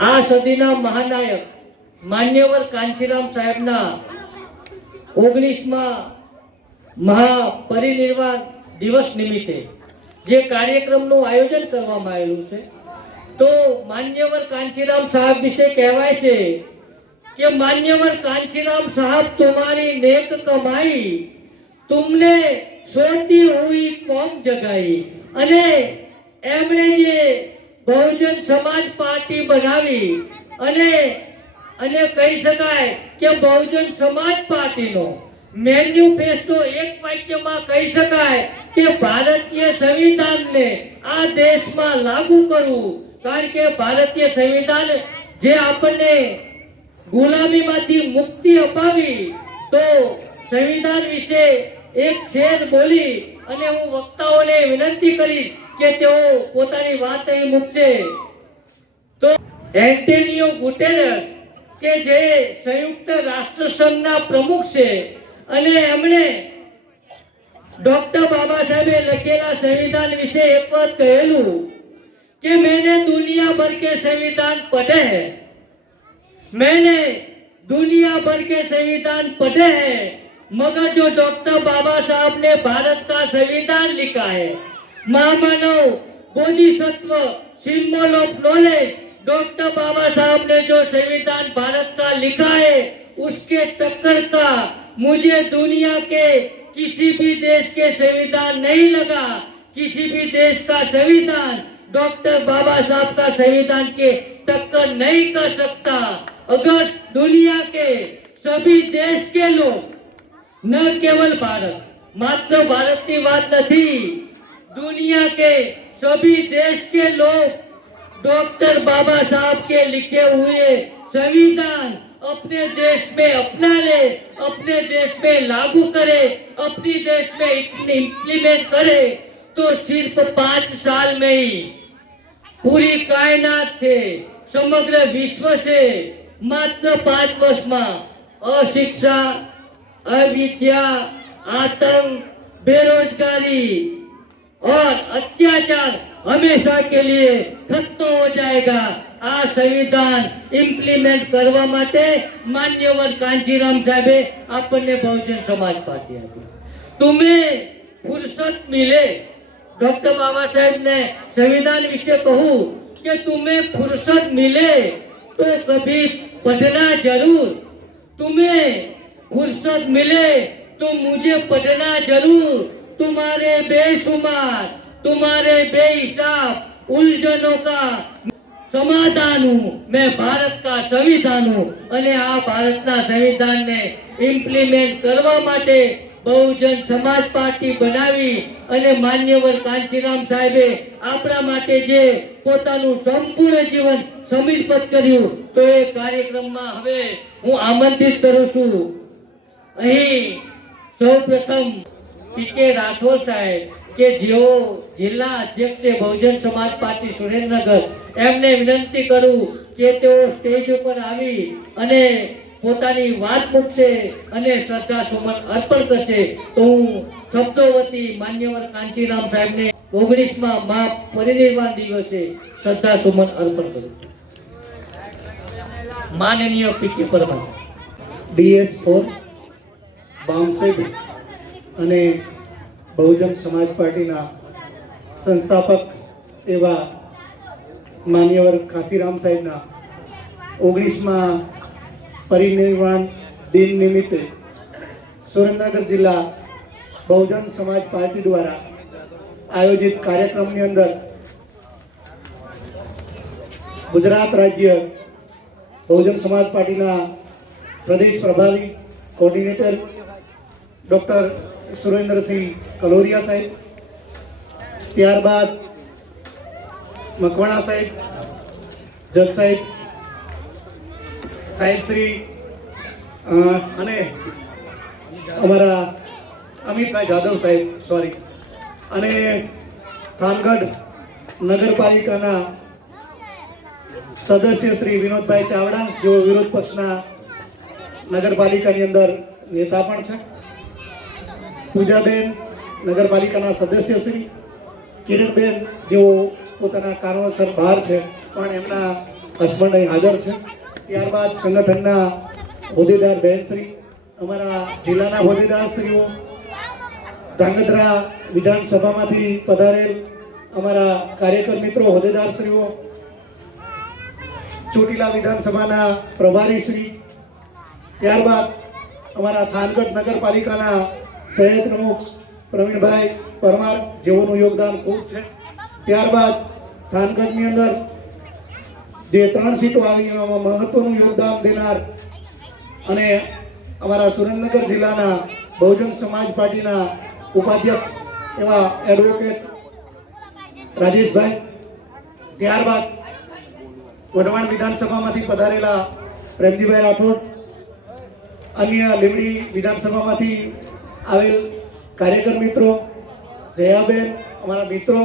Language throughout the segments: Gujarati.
આ સદીના મહાનાયક, માન્યવર કાંચીરામ સાહેબના ઓગણીસમાં મહાપરિનિર્વાણ દિવસ નિમિત્તે જે કાર્યક્રમનું આયોજન કરવામાં આવ્યું છે, તો માન્યવર કાંચીરામ સાહેબ વિશે કહેવાય છે કે, માન્યવર કાંચીરામ સાહેબ, તમારી નેક કમાઈ, તુમને સોતી હોઈ કોમ જગાઈ. અને એમણે જે બહુજન સમાજ પાર્ટી બનાવી અને અને કહી શકાય કે બહુજન સમાજ પાર્ટીનો મેન્યુફેસ્ટો એક વાક્યમાં કહી શકાય કે ભારતીય સંવિધાનને આ દેશમાં લાગુ કરવું. કારણ કે ભારતીય સંવિધાન જે આપણને ગુલામીમાંથી મુક્તિ અપાવી, તો સંવિધાન વિશે એક શેર બોલી અને હું વક્તાઓને વિનંતી કરીશ કે તેઓ પોતાની વાત અહીં મૂકશે. તો એન્ટેનિયો ગુટેરસ, કે જે સંયુક્ત રાષ્ટ્ર સંઘના પ્રમુખ છે, અને એમણે ડોક્ટર બાબા સાહેબે લખેલા સંવિધાન વિશે એક વાત કહેલું, કે મેને દુનિયા ભર કે સંવિધાન પઢે હે. मैंने दुनिया भर के संविधान पढ़े हैं मगर जो डॉक्टर बाबा साहब ने भारत का संविधान लिखा है महामानव Bodhisattva symbol of knowledge doctor Baba Saheb ने जो संविधान भारत का लिखा है उसके टक्कर का मुझे दुनिया के किसी भी देश के संविधान नहीं लगा किसी भी देश का संविधान डॉक्टर बाबा साहब का संविधान के टक्कर नहीं कर सकता अगर दुनिया के सभी देश के लोग न केवल भारत मात्र भारत की बात नहीं दुनिया के सभी देश के लोग डॉक्टर बाबा साहब के लिखे हुए संविधान अपने देश में अपना ले, अपने देश में लागू करे, अपने देश में इम्प्लीमेंट करे तो सिर्फ़ पाँच साल में ही पूरी कायनात से, समग्र विश्व से मात्र पाँच वर्ष में अशिक्षा, अविद्या, आतंक, बेरोजगारी और अत्याचार हमेशा के लिए खत्म हो जाएगा આ સંવિધાન ઇમ્પ્લિમેન્ટ કરવા માટે માન્યવર કાંચીરામ સાહેબે આપણને બહુજન સમાજ પાર્ટી આપી तुम्हें फुर्सत मिले डॉक्टर बाबा साहेब ने संविधान विषय कहूँ कि तुम्हें फुर्सत मिले तो कभी पढ़ना जरूर तुम्हें फुर्सत मिले तो मुझे पढ़ना जरूर तुम्हारे बेशुमार तुम्हारे बेहिसाब उलझनों का સમાધાન હું મેં ભારત કા સંવિધાન હું અને આ ભારતના સંવિધાનને ઇમ્પ્લિમેન્ટ કરવા માટે બહુજન સમાજ પાર્ટી બનાવી અને માન્યવર કાંચીરામ સાહેબે આપણા માટે જે પોતાનું સંપૂર્ણ જીવન સમર્પિત કર્યું તો એ કાર્યક્રમમાં હવે હું આમંત્રિત કરું છું અહીં સૌ પ્રથમ પીકે રાઠોડ સાહેબ કે જેઓ જિલ્લા અધ્યક્ષ છે, બહુજન સમાજ પાર્ટી સુરેન્દ્રનગર, એમને વિનંતી કરું કે તેઓ સ્ટેજ ઉપર આવી અને પોતાની વાત મૂકશે અને શ્રદ્ધા સુમન અર્પણ કરશે. તો હું શબ્દો વતી માન્યવર કાંચીરામ સાહેબને ઓગણીસમાં મા પરિનિર્વાણ દિવસે શ્રદ્ધા સુમન અર્પણ કરું માનનીય PK Parmar. DS four, BAMCEF. અને બહુજન સમાજ પાર્ટીના સંસ્થાપક એવા માન્યવર ખાંસીરામ સાહેબના ઓગણીસમાં પરિનિર્વાણ દિન નિમિત્તે સુરેન્દ્રનગર જિલ્લા બહુજન સમાજ પાર્ટી દ્વારા આયોજિત કાર્યક્રમની અંદર ગુજરાત રાજ્ય બહુજન સમાજ પાર્ટીના પ્રદેશ પ્રભારી કોર્ડિનેટર ડૉક્ટર સુરેન્દ્રસિંહ કલોરિયા સાહેબ. ત્યારબાદ મકવાણા સાહેબ, જજ સાહેબ સાહેબ શ્રી અને અમારા અમિતભાઈ જાદવ સાહેબ સોરી અને થાનગઢ નગરપાલિકાના સદસ્ય શ્રી વિનોદભાઈ ચાવડા, જેઓ વિરોધ પક્ષના નગરપાલિકાની અંદર નેતા પણ છે. પૂજાબેન નગરપાલિકાના સદસ્ય શ્રી કિરણબેન જેઓ પોતાના કારણોસર બહાર છે, પણ એમના હસબન્ડ અહીં હાજર છે. ત્યારબાદ સંગઠનના હોદ્દેદાર બહેનશ્રી અમારા જિલ્લાના હોદ્દેદારશ્રીઓ ધાંગધ્રા વિધાનસભામાંથી પધારેલ અમારા કાર્યકર મિત્રો હોદ્દેદારશ્રીઓ ચોટીલા વિધાનસભાના પ્રભારીશ્રી ત્યારબાદ અમારા થાનગઢ નગરપાલિકાના શહેર પ્રમુખ પ્રવીણભાઈ પરમાર જેઓનું યોગદાન ખૂબ છે. ત્યારબાદ થાનગઢની અંદર જે ત્રણ સીટો આવી એમાં મહત્વનું યોગદાન દેનાર અને અમારા સુરેન્દ્રનગર જિલ્લાના બહુજન સમાજ પાર્ટીના ઉપાધ્યક્ષ એવા એડવોકેટ રાજેશભાઈ. ત્યારબાદ વઢવાણ વિધાનસભામાંથી પધારેલા પ્રેમજીભાઈ રાઠોડ. અન્ય લીમડી વિધાનસભામાંથી આવેલ કાર્યકર મિત્રો, જયાબેન, અમારા મિત્રો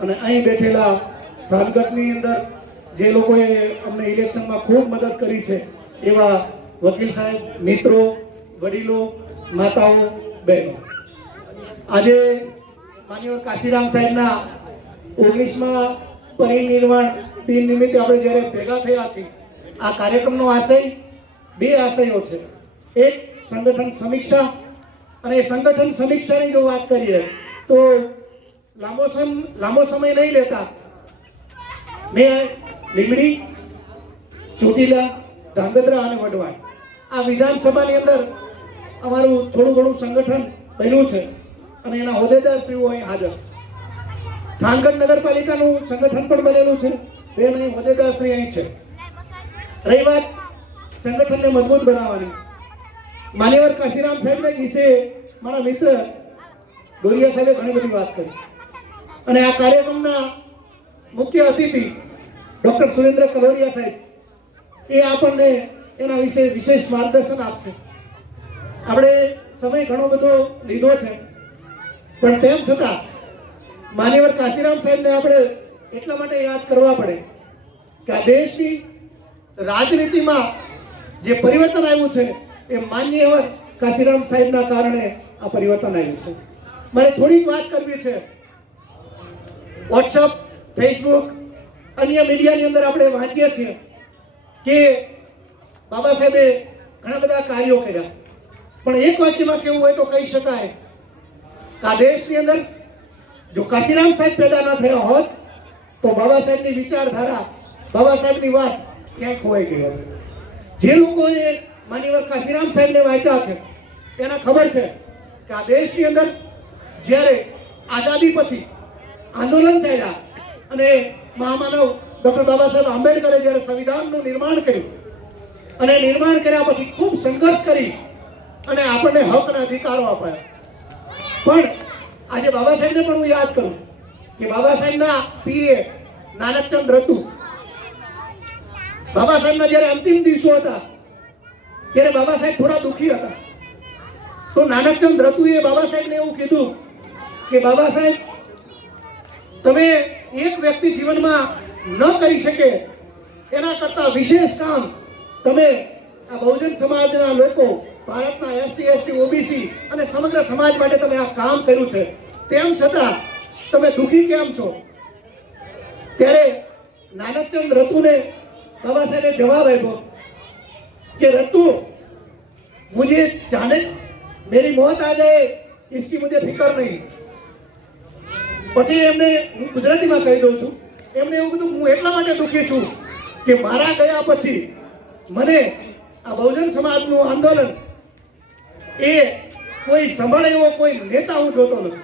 અને અહીં બેઠેલા થાનગઢની અંદર જે લોકોએ અમને ઇલેક્શનમાં ખૂબ મદદ કરી છે, એવા વકીલ સાહેબ, મિત્રો, વડીલો, માતાઓ, બહેનો. આજે માન્યવર કાશીરામ સાહેબના ઓગણીસમાં પરિનિર્વાણ દિન નિમિત્તે આપણે જ્યારે ભેગા થયા છીએ, આ કાર્યક્રમનો આશય બે આશયો છે. એક સંગઠન સમીક્ષા અને સંગઠન સમીક્ષાની જો વાત કરીએ, તો લાંબો સમ, લાંબો સમય નહીં લેતા. મેં લીમડી ચોટીલા, ધાંગધ્રા અને વઢવાણ. આ વિધાનસભાની અંદર અમારું થોડું ઘણું સંગઠન બન્યું છે અને એના હોદ્દેદારશ્રીઓ અહીં હાજર થાનગઢ નગરપાલિકાનું સંગઠન પણ બનેલું છે. બેન અહીં હોદ્દેદારશ્રી અહીં છે. રહી વાત સંગઠનને મજબૂત બનાવવાની. માન્યવર કાશીરામ સાહેબને વિશે મારા મિત્ર ગોરિયા સાહેબે ઘણી બધી વાત કરી. અને આ કાર્યક્રમના મુખ્ય અતિથિ ડોક્ટર સુરેન્દ્ર કલોરિયા સાહેબ, એ આપણને એના વિશે વિશેષ માર્ગદર્શન આપશે. આપણે સમય ઘણો બધો લીધો છે, પણ તેમ છતાં માન્યવર કાશીરામ સાહેબને આપણે એટલા માટે યાદ કરવા પડે કે આ દેશની રાજનીતિમાં જે પરિવર્તન આવ્યું છે એ માન્યવર કાશીરામ સાહેબના કારણે આ પરિવર્તન આવ્યું છે. મારે થોડી વાત કરવી છે. વોટ્સઅપ ફેસબુક અન્ય મીડિયાની અંદર આપણે વાંચીએ છીએ કે બાબા સાહેબે ઘણા બધા કાર્યો કર્યા. પણ એક વાક્યમાં કેવું હોય તો કહી શકાય કાદેશની અંદર જો કાશીરામ સાહેબ પેદા ન થયા હોત, તો બાબા સાહેબની વિચારધારા, બાબા સાહેબની વાત ક્યાંક ખોવાઈ ગઈ હોત. જે લોકોએ માનીવર કાશીરામ સાહેબને વાંચ્યા છે. તેને ખબર છે કે આ દેશની અંદર જ્યારે આઝાદી પછી આંદોલન ચાલ્યા અને મહામાનવ ડોક્ટર બાબા સાહેબ આંબેડકરે જ્યારે સંવિધાનનું નિર્માણ કર્યું અને નિર્માણ કર્યા પછી ખૂબ સંઘર્ષ કરી અને આપણને હક અને અધિકારો અપાયા. પણ આજે બાબા સાહેબને પણ હું યાદ કરું કે બાબા સાહેબના પીએ નાનકચંદ રતુ. બાબા સાહેબના જ્યારે અંતિમ દિવસો હતા ત્યારે બાબા સાહેબ થોડા દુઃખી હતા. તો નાનકચંદ રતુએ બાબા સાહેબને એવું કીધું કે, બાબા સાહેબ, તમે એક વ્યક્તિ જીવનમાં ન કરી શકે એના કરતા વિશેષ કામ તમે આ બહુજન સમાજના લોકો, ભારતના એસસી, એસટી, ઓબીસી અને સમગ્ર સમાજ માટે તમે આ કામ કર્યું છે. તેમ છતાં તમે દુઃખી કેમ છો? ત્યારે નાનકચંદ રતુને બાબા સાહેબે જવાબ આપ્યો कि रत्तू मुझे जाने मेरी मौत आ जाए इसकी मुझे फिक्र नहीं પછી એમને હું ગુજરાતીમાં કહી દઉં છું એમને એવું કીધું હું એટલા માટે દુઃખી છું કે મારા ગયા પછી મને આ બહુજન સમાજનું આંદોલન એ કોઈ સંભાળે એવો કોઈ નેતા હું જોતો નથી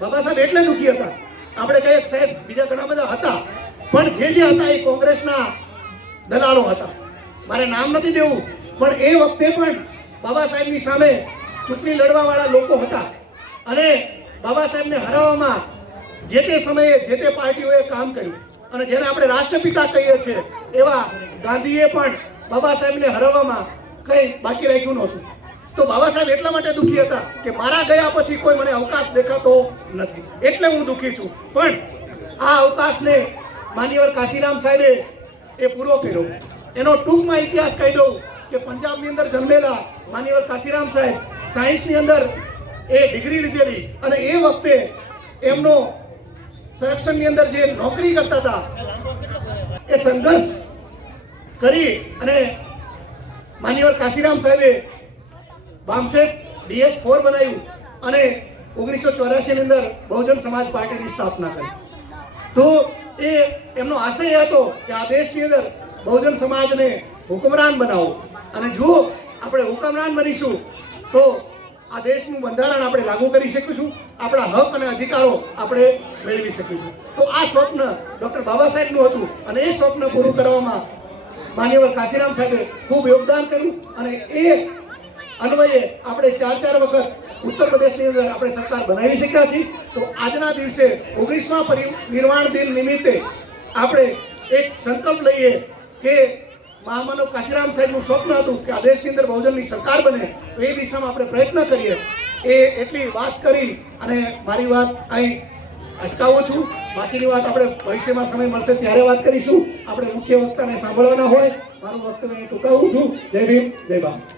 બાબા સાહેબ એટલે દુઃખી હતા આપણે કહીએ કે સાહેબ બીજા ઘણા બધા હતા પણ જે જે હતા એ કોંગ્રેસના દલાલો હતા મારે નામ નથી દેવું, પણ એ વખતે પણ બાબા સાહેબની સામે ચૂંટણી લડવાવાળા લોકો હતા. અને બાબા સાહેબને હરાવવામાં જે તે સમયે જે તે પાર્ટીઓએ કામ કર્યું. અને જેને આપણે રાષ્ટ્રપિતા કહીએ છીએ, એવા ગાંધીએ પણ બાબા સાહેબને હરાવવામાં કંઈ બાકી રાખ્યું નહોતું. તો બાબા સાહેબ એટલા માટે દુઃખી હતા કે મારા ગયા પછી કોઈ મને અવકાશ દેખાતો નથી. એટલે હું દુઃખી છું. પણ આ અવકાશને માન્યવર કાશીરામ સાહેબે એ પૂરો કર્યો. એનો ટૂંકમાં ઇતિહાસ કહી દઉં કે પંજાબની અંદર જન્મેલા માનીવર કાશીરામ સાહેબ સાયન્સની અંદર એ ડિગ્રી લીધેલી અને એ વખતે એમનો સંરક્ષણની અંદર જે નોકરી કરતા હતા, એ સંઘર્ષ કરી અને માનીવર કાશીરામ સાહેબે બામસેટ ડીએસ ફોર બનાવ્યું અને ઓગણીસો ચોરાસીની અંદર બહુજન સમાજ પાર્ટીની સ્થાપના કરી. તો એ એમનો આશય હતો કે આ દેશની અંદર બહુજન સમાજને હુકમરાન બનાવો. અને જો આપણે હુકમરાન બનીશું, તો આ દેશનું બંધારણ આપણે લાગુ કરી શકીશું, આપણા હક અને અધિકારો આપણે મેળવી શકીશું. તો આ સ્વપ્ન ડૉક્ટર બાબા સાહેબનું હતું અને એ સ્વપ્ન પૂરું કરવામાં માન્યવર કાશીરામ સાહેબે ખૂબ યોગદાન કર્યું અને એ અન્વયે આપણે ચાર ચાર વખત ઉત્તર પ્રદેશની અંદર આપણે સરકાર બનાવી શક્યા છીએ. તો આજના દિવસે ઓગણીસમા પરિનિર્વાણ દિન નિમિત્તે આપણે એક સંકલ્પ લઈએ કે મહામાનવ કાશીરામ સાહેબનું સ્વપ્ન હતું કે આ દેશની અંદર બહુજનની સરકાર બને, તો એ દિશામાં આપણે પ્રયત્ન કરીએ. એ એટલી વાત કરી અને મારી વાત અહીં અટકાવું છું. બાકીની વાત આપણે ભવિષ્યમાં સમય મળશે ત્યારે વાત કરીશું. આપણે મુખ્ય વક્તાને સાંભળવાના હોય. મારું વક્તવ્ય ટૂંકાવું છું. જય ભીમ, જય ભારત